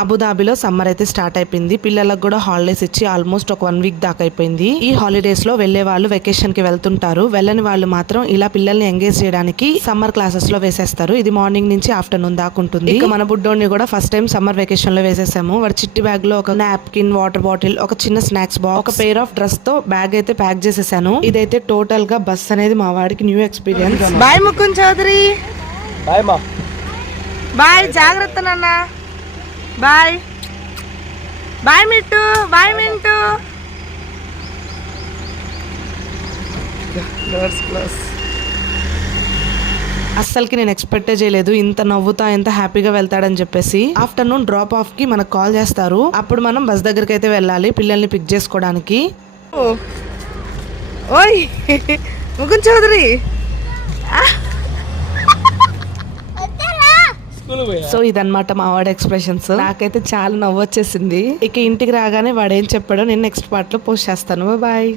అబుదాబిలో summer అయితే start అయిపోయింది. పిల్లలకు కూడా హాలిడేస్ ఇచ్చి ఆల్మోస్ట్ ఒక 1 వీక్ దాకా అయిపోయింది. ఈ హాలిడేస్ లో వెళ్లే వాళ్ళు వెకేషన్ కి వెళ్తుంటారు. వెళ్ళని వాళ్ళు మాత్రం ఇలా పిల్లల్ని ఎంగేజ్ చేయడానికి సమ్మర్ క్లాసెస్ లో వేసేస్తారు. ఇది మార్నింగ్ నుంచి ఆఫ్టర్నూన్ దాకా ఉంటుంది. ఇక మన బుడ్డోని కూడా ఫస్ట్ టైం సమ్మర్ వెకేషన్ లో వేసేసాము. వాడు చిట్టి బ్యాగ్ లో ఒక నాప్కిన్, వాటర్ బాటిల్, ఒక చిన్న స్నాక్స్ బాక్స్, ఒక పెయిర్ ఆఫ్ డ్రెస్ తో బ్యాగ్ అయితే ప్యాక్ చేసేసాను. ఇదైతే టోటల్ గా బస్ అనేది మా వాడికి new experience. Bye Mukund Chaudhary, bye మా, బాయ్, జాగ్రత్త నాన్న, bye bye Mittu, bye Mintu. అస్సలకి నేను ఎక్స్పెక్ట్ చేయలేదు ఇంత నవ్వుతా ఎంత హ్యాపీగా వెళ్తాడని చెప్పేసి. ఆఫ్టర్నూన్ డ్రాప్ ఆఫ్ కి మనకు కాల్ చేస్తారు. అప్పుడు మనం బస్ దగ్గరికి అయితే వెళ్ళాలి పిల్లల్ని పిక్ చేసుకోవడానికి. ఓయ్ ముకుంద్ చౌదరి, సో ఇదన్నమాట మా వాడి ఎక్స్ప్రెషన్స్. నాకైతే చాలా నవ్వు వచ్చేసింది. ఇక ఇంటికి రాగానే వాడు ఏం చెప్పాడో నేను నెక్స్ట్ పార్ట్ లో పోస్ట్ చేస్తాను. బాయ్.